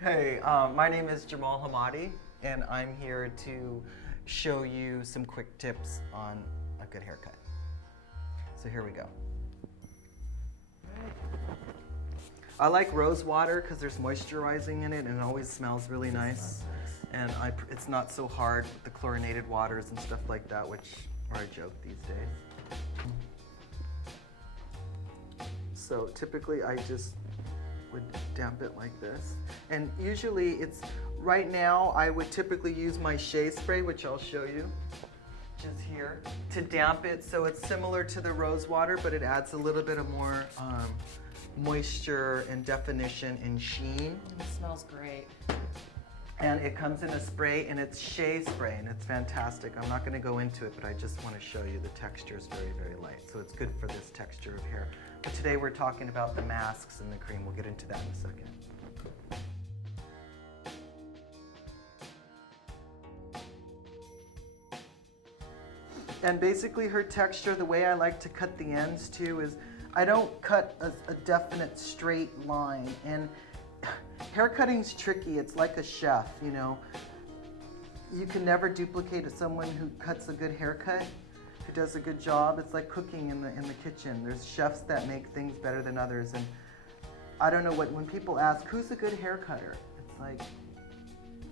Hey, my name is Jamal Hammadi, and I'm here to show you some quick tips on a good haircut. So here we go. I like rose water because there's moisturizing in it and it always smells really nice. And it's not so hard with the chlorinated waters and stuff like that, which are a joke these days. So typically I just would damp it like this. And usually it's, right now I would typically use my shea spray, which I'll show you, which is here, to damp it so it's similar to the rose water, but it adds a little bit of more moisture and definition and sheen. It smells great. And it comes in a spray, and it's shea spray, and it's fantastic. I'm not gonna go into it, but I just wanna show you the texture is very, very light. So it's good for this texture of hair. But today we're talking about the masks and the cream. We'll get into that in a second. And basically her texture, the way I like to cut the ends too is, I don't cut a definite straight line. And hair cutting's tricky. It's like a chef, you know. You can never duplicate someone who cuts a good haircut, who does a good job. It's like cooking in the kitchen. There's chefs that make things better than others. And I don't know when people ask, who's a good hair cutter? It's like,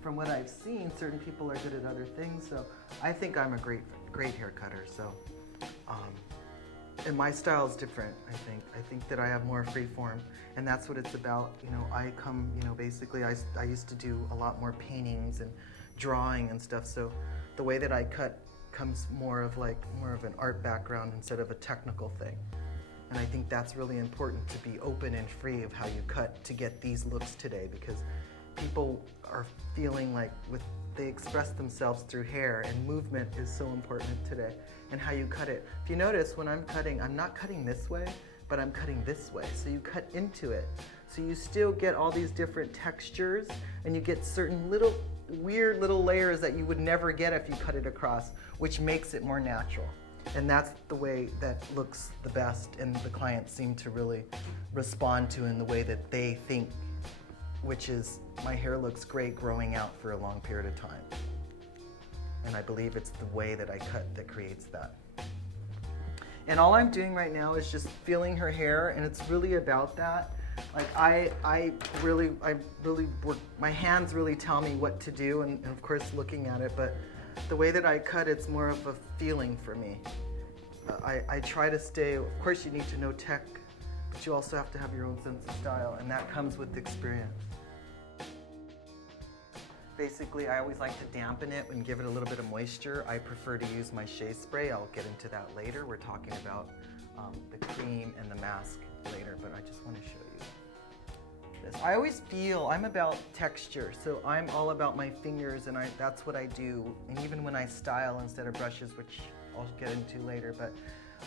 from what I've seen, certain people are good at other things. So I think I'm a great hair cutter. So, and my style is different, I think. I think that I have more free form, and that's what it's about. You know, I come, you know, basically I used to do a lot more paintings and drawing and stuff, so the way that I cut comes more of an art background instead of a technical thing. And I think that's really important, to be open and free of how you cut to get these looks today, because people are feeling like they express themselves through hair, and movement is so important today, and how you cut it. If you notice, when I'm cutting, I'm not cutting this way, but I'm cutting this way. So you cut into it. So you still get all these different textures, and you get certain little weird little layers that you would never get if you cut it across, which makes it more natural. And that's the way that looks the best, and the clients seem to really respond to in the way that they think, which is, my hair looks great growing out for a long period of time. And I believe it's the way that I cut that creates that. And all I'm doing right now is just feeling her hair, and it's really about that. Like I really work, my hands really tell me what to do, and of course looking at it, but the way that I cut, it's more of a feeling for me. I try to stay, of course you need to know tech, but you also have to have your own sense of style, and that comes with experience. Basically, I always like to dampen it and give it a little bit of moisture. I prefer to use my shea spray. I'll get into that later. We're talking about the cream and the mask later, but I just want to show you this. I always feel, I'm about texture, so I'm all about my fingers, and that's what I do. And even when I style instead of brushes, which I'll get into later, but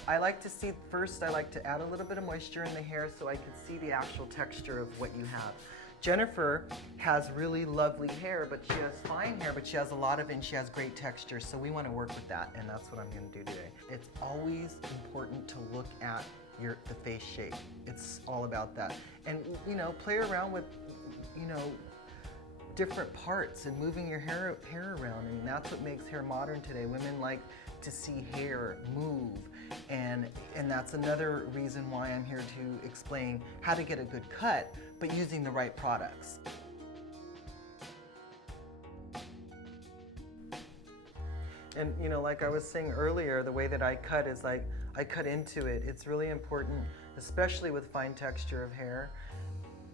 I like to see, first I like to add a little bit of moisture in the hair so I can see the actual texture of what you have. Jennifer has really lovely hair, but she has fine hair, but she has a lot of it, and she has great texture, so we want to work with that, and that's what I'm going to do today. It's always important to look at the face shape. It's all about that. And, you know, play around with, you know, different parts and moving your hair around. I mean, that's what makes hair modern today. Women like to see hair move, and that's another reason why I'm here to explain how to get a good cut, but using the right products. And you know, like I was saying earlier, the way that I cut is like, I cut into it. It's really important, especially with fine texture of hair,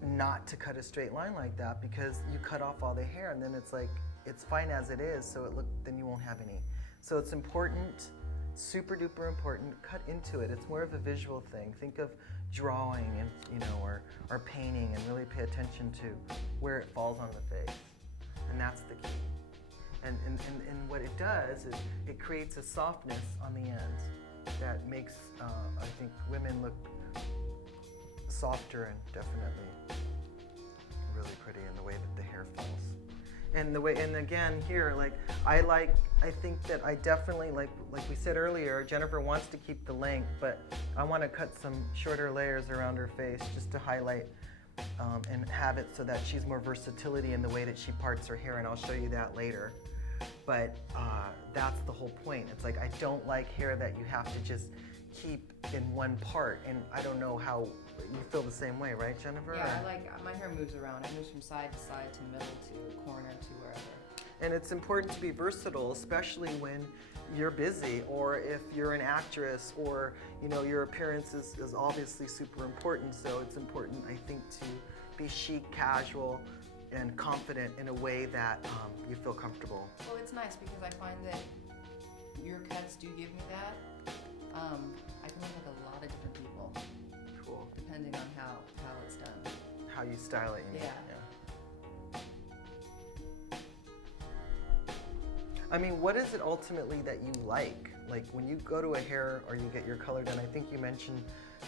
not to cut a straight line like that, because you cut off all the hair, and then it's like, it's fine as it is, so then you won't have any. So it's important, super duper important, cut into it. It's more of a visual thing. Think of drawing, and you know, or painting, and really pay attention to where it falls on the face. And that's the key. And what it does is it creates a softness on the ends that makes, I think, women look softer and definitely really pretty in the way that the hair falls. And the way, and again here, like I think that I definitely, like we said earlier, Jennifer wants to keep the length, but I want to cut some shorter layers around her face just to highlight and have it so that she's more versatility in the way that she parts her hair, and I'll show you that later. But that's the whole point. It's like I don't like hair that you have to just keep in one part, and I don't know how you feel the same way, right, Jennifer? Yeah, I like my hair moves around. It moves from side to side to middle to corner to wherever. And it's important to be versatile, especially when you're busy, or if you're an actress, or your appearance is obviously super important. So it's important, I think, to be chic, casual, and confident in a way that you feel comfortable. Well, it's nice because I find that your cuts do give me that. I can look like a lot of different people. Cool. Depending on how it's done. How you style it. Yeah. I mean, what is it ultimately that you like? Like when you go to a hair or you get your color done, I think you mentioned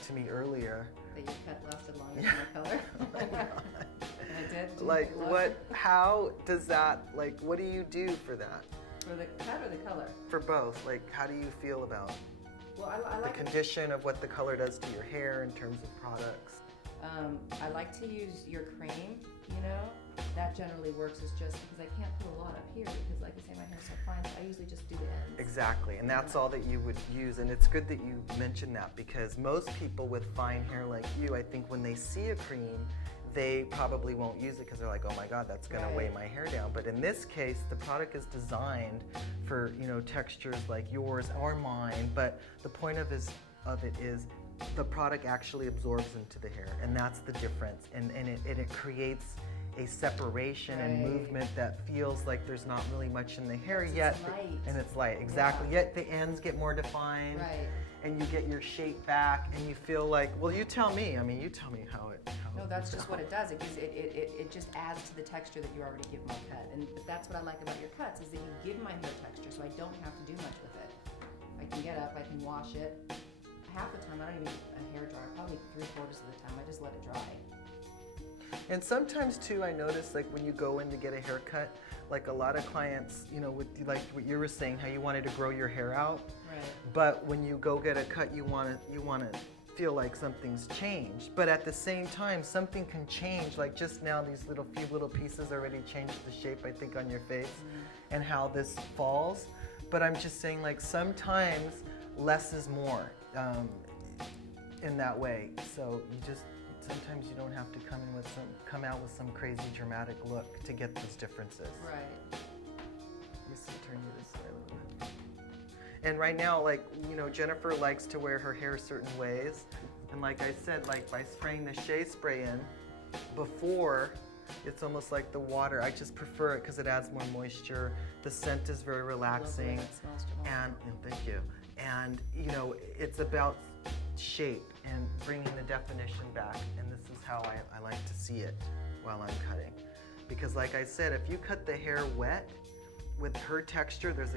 to me earlier that your cut lasted longer than my color. Oh my God. And I did. Like how does that, like what do you do for that? For the cut or the color? For both. Like how do you feel about I like the condition of what the color does to your hair in terms of products? I like to use your cream, that generally works. Is just because I can't put a lot up here because, like I say, my hair's so fine, so I usually just do the ends. Exactly, and that's all that you would use, and it's good that you mentioned that because most people with fine hair like you, I think when they see a cream, they probably won't use it because they're like, oh my God, that's gonna weigh my hair down. But in this case, the product is designed for textures like yours or mine, but the point of it is the product actually absorbs into the hair, and that's the difference, and it creates a separation and movement that feels like there's not really much in the hair yet. And it's light, exactly. Yet the ends get more defined, and you get your shape back, and you feel like, well, you tell me. I mean, you tell me how it. No, that's just what it does. It just adds to the texture that you already give my cut, but that's what I like about your cuts is that you give my hair texture, so I don't have to do much with it. I can get up, I can wash it. Half the time, I don't even use a hair dryer. Probably 3/4 of the time, I just let it dry. And sometimes too, I notice like when you go in to get a haircut, like a lot of clients, with like what you were saying, how you wanted to grow your hair out. Right. But when you go get a cut, you want to feel like something's changed. But at the same time, something can change. Like just now, these few little pieces already changed the shape, I think, on your face, and how this falls. But I'm just saying, like sometimes less is more in that way. So sometimes you don't have to come out with some crazy dramatic look to get those differences. Right. Just turn you this way a little bit. And right now, like Jennifer likes to wear her hair certain ways, and like I said, like by spraying the shea spray in before, it's almost like the water. I just prefer it because it adds more moisture. The scent is very relaxing. It smells and thank you. And it's about shape and bringing the definition back, and this is how I like to see it while I'm cutting. Because like I said, if you cut the hair wet with her texture, there's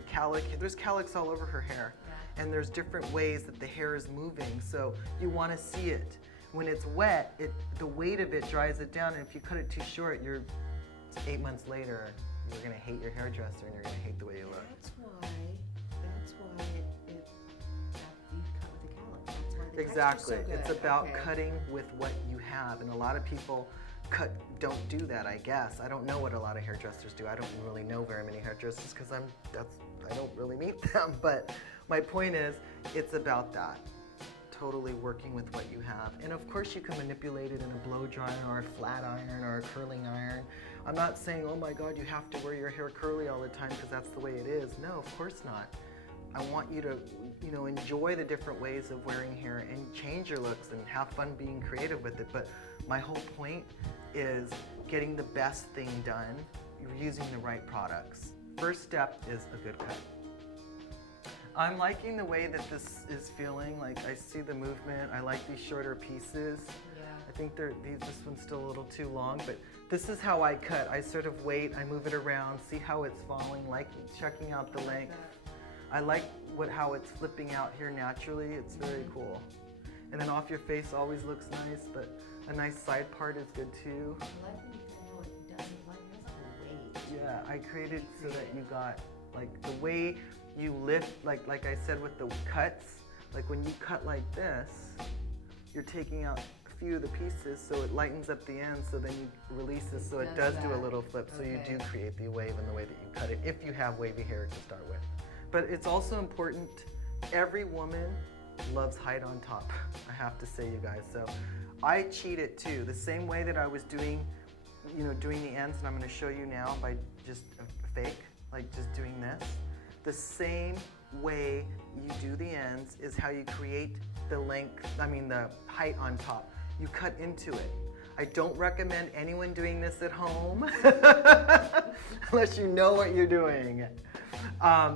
cowlicks all over her hair, and there's different ways that the hair is moving, so you want to see it. When it's wet, the weight of it dries it down, and if you cut it too short, 8 months later, you're going to hate your hairdresser and you're going to hate the way you look. That's why you cut with the cowlick. That's why the Exactly. texture's so good. It's about cutting with what you have, and a lot of people don't do that, I guess. I don't know what a lot of hairdressers do. I don't really know very many hairdressers because I don't really meet them. But my point is, it's about that. Totally working with what you have. And of course you can manipulate it in a blow dryer or a flat iron or a curling iron. I'm not saying, oh my God, you have to wear your hair curly all the time because that's the way it is. No, of course not. I want you to, enjoy the different ways of wearing hair and change your looks and have fun being creative with it. But my whole point is getting the best thing done. You're using the right products. First step is a good cut. I'm liking the way that this is feeling. Like I see the movement. I like these shorter pieces. Yeah. I think this one's still a little too long, but this is how I cut. I sort of wait, I move it around, see how it's falling, checking out the length. I like how it's flipping out here naturally. It's very cool. And then off your face always looks nice, but a nice side part is good too. I like when you cut how it doesn't like weight. Yeah, I created so that you got like the way you lift, like I said with the cuts, like when you cut like this, you're taking out few of the pieces so it lightens up the end, so then you release this so it does does do a that. little flip, so you Okay. do create the wave in the way that you cut it, if you have wavy hair to start with. But it's also important, every woman loves height on top, I have to say, you guys. So I cheat it too, the same way that I was doing, doing the ends, and I'm going to show you now by just a fake, like just doing this. The same way you do the ends is how you create the length, the height on top. You cut into it. I don't recommend anyone doing this at home unless you know what you're doing.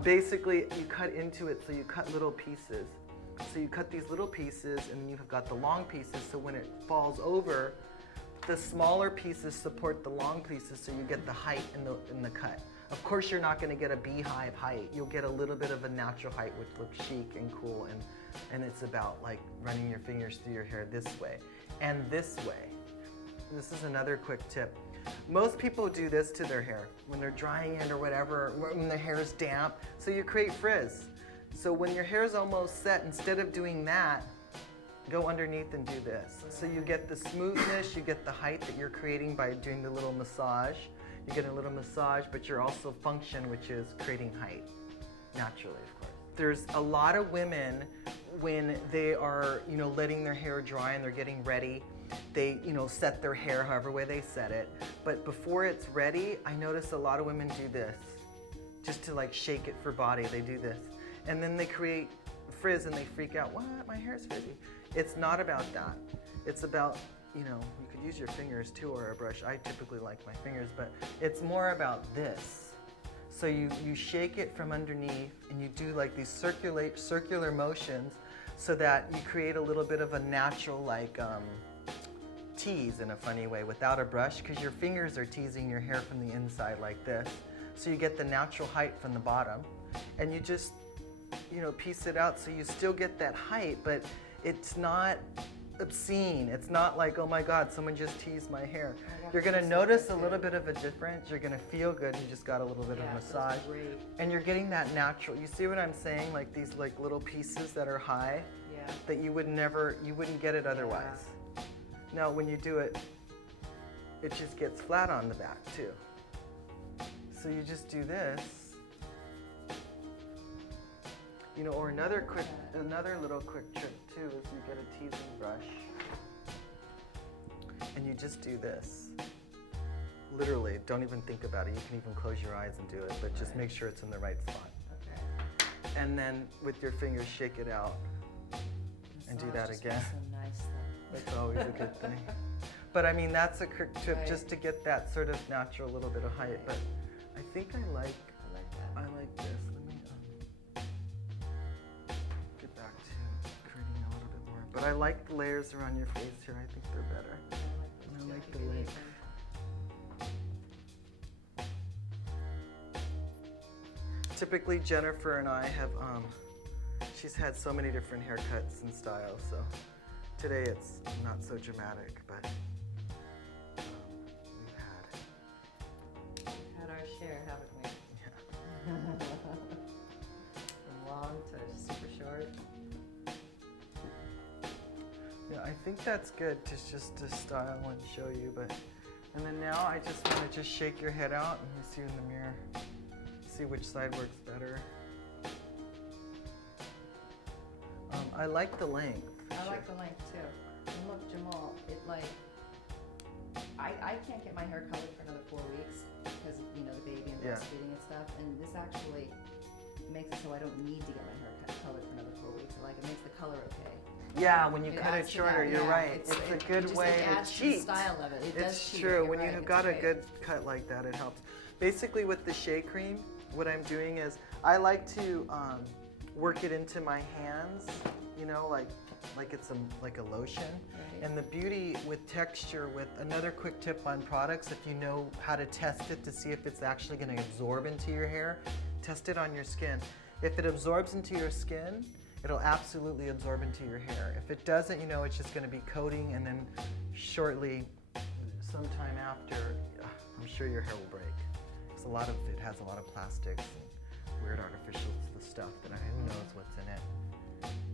Basically, you cut into it, so you cut little pieces. So you cut these little pieces, and then you've got the long pieces, so when it falls over, the smaller pieces support the long pieces, so you get the height in the cut. Of course, you're not going to get a beehive height. You'll get a little bit of a natural height, which looks chic and cool, and it's about like running your fingers through your hair this way and this way. This is another quick tip. Most people do this to their hair when they're drying it or whatever, when the hair is damp, so you create frizz. So when your hair is almost set, instead of doing that, go underneath and do this. So you get the smoothness, you get the height that you're creating by doing the little massage. You get a little massage, but you're also function, which is creating height, naturally, of course. There's a lot of women, when they are, letting their hair dry and they're getting ready, they, set their hair however way they set it. But before it's ready, I notice a lot of women do this, just to like shake it for body, they do this. And then they create frizz and they freak out, what, my hair's frizzy. It's not about that. It's about, you could use your fingers too, or a brush. I typically like my fingers, but it's more about this. So you shake it from underneath and you do like these circular motions so that you create a little bit of a natural tease in a funny way without a brush, because your fingers are teasing your hair from the inside like this. So you get the natural height from the bottom, and you just, piece it out so you still get that height, but it's not obscene. It's not like, oh my God, someone just teased my hair. You're gonna notice a little bit of a difference. You're gonna feel good. You just got a little bit of massage. And you're getting that natural, you see what I'm saying? Like these little pieces that are high, that you wouldn't get it otherwise. Now when you do it, it just gets flat on the back too. So you just do this. Or another little quick trick too is you get a teasing brush and you just do this. Literally, don't even think about it. You can even close your eyes and do it, but just make sure it's in the right spot. Okay. And then with your fingers, shake it out and do that again. So nice, That's always a good thing. But that's a quick tip just to get that sort of natural little bit of height. But I think I like this. But I like the layers around your face here. I think they're better. And I like the length. Typically, Jennifer and I have, she's had so many different haircuts and styles, so today it's not so dramatic, but we've had our share, haven't we? Yeah. From long to super short. Yeah, I think that's good just to style and show you, and then now I just want to shake your head out and you see you in the mirror. See which side works better. I like the length. I like the length too. And look, Jamal, I can't get my hair colored for another 4 weeks because of, the baby and breastfeeding and stuff, and this actually makes it so I don't need to get my hair colored for another 4 weeks. It makes the color okay. Yeah, when you cut it shorter, you're right. It's a good way to cheat. The style of it. It's true. When you've got a good cut like that, it helps. Basically, with the shea cream, what I'm doing is I like to work it into my hands, like it's like a lotion. Right. And the beauty with texture, with another quick tip on products, if you know how to test it to see if it's actually going to absorb into your hair, test it on your skin. If it absorbs into your skin, it'll absolutely absorb into your hair. If it doesn't, it's just going to be coating, and then shortly, sometime after, I'm sure your hair will break. Because it has a lot of plastics and weird artificial stuff that who knows what's in it.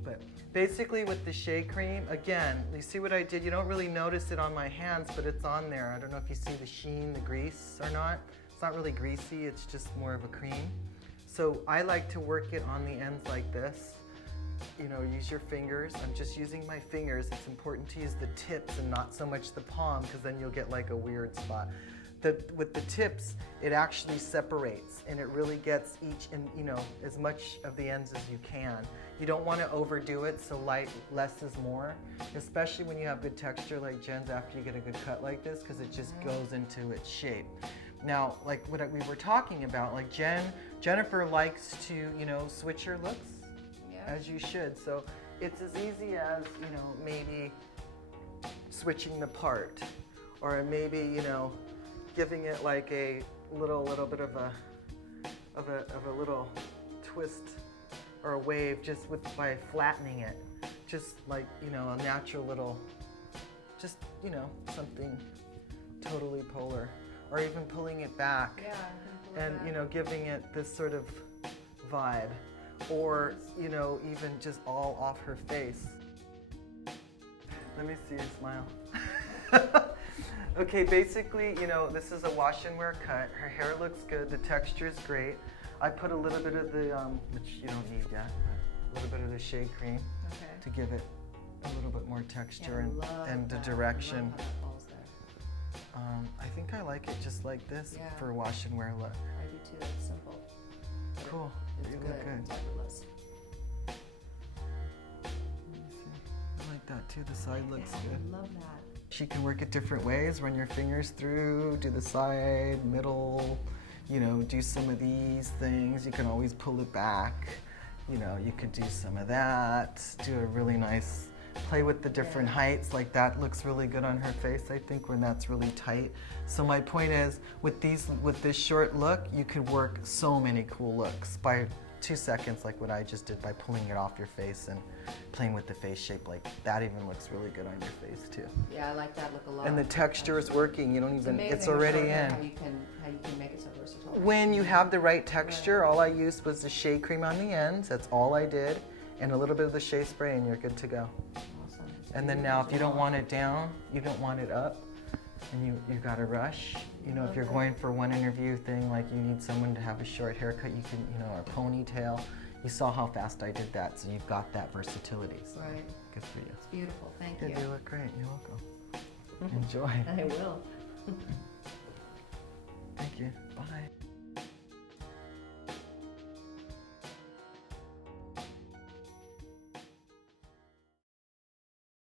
But Basically with the shea cream, again, you see what I did? You don't really notice it on my hands, but it's on there. I don't know if you see the sheen, the grease or not. It's not really greasy, it's just more of a cream. So I like to work it on the ends like this. You know, use your fingers. I'm just using my fingers. It's important to use the tips and not so much the palm, because then you'll get like a weird spot. With the tips, it actually separates and it really gets each, and you know, as much of the ends as you can. You don't want to overdo it, so less is more, especially when you have good texture like Jen's after you get a good cut like this, because it just goes into its shape. Now, like what we were talking about, like Jennifer likes to, you know, switch her looks, as you should. So it's as easy as, you know, maybe switching the part, or maybe, you know, giving it like a little bit of a little twist or a wave just by flattening it, just like, you know, a natural little, just, you know, something totally polar, or even pulling it back, and you know, giving it this sort of vibe, or you know, even just all off her face. Let me see you smile. Okay, basically, you know, this is a wash and wear cut. Her hair looks good, the texture is great. I put a little bit of the, which you don't need yet, but a little bit of the shea cream to give it a little bit more texture and the direction. I love how that falls there. I think I like it just like this for a wash and wear look. I do too. It's simple. Cool. It's You good. look good. It's effortless. Let me see. I like that too. The side looks good. I love that. She can work it different ways. Run your fingers through, do the side, middle, you know, do some of these things. You can always pull it back. You know, you could do some of that. Do a really nice, play with the different heights. Like that looks really good on her face, I think, when that's really tight. So my point is, with this short look, you could work so many cool looks by 2 seconds, like what I just did, by pulling it off your face and playing with the face shape. Like that even looks really good on your face too. Yeah, I like that look a lot. And the texture is working. You don't even, it's amazing already how in. you can make it so versatile. When you have the right texture, all I used was the shea cream on the ends. That's all I did, and a little bit of the shea spray, and you're good to go. Awesome. And then now, if you don't want it down, you don't want it up, and you got to rush. You know, if you're going for one interview thing, like you need someone to have a short haircut, you can, you know, or ponytail. You saw how fast I did that, so you've got that versatility. So Right. good for you. It's beautiful. Thank Yeah, you. you look great. You're welcome. Enjoy. I will. Thank you. Bye.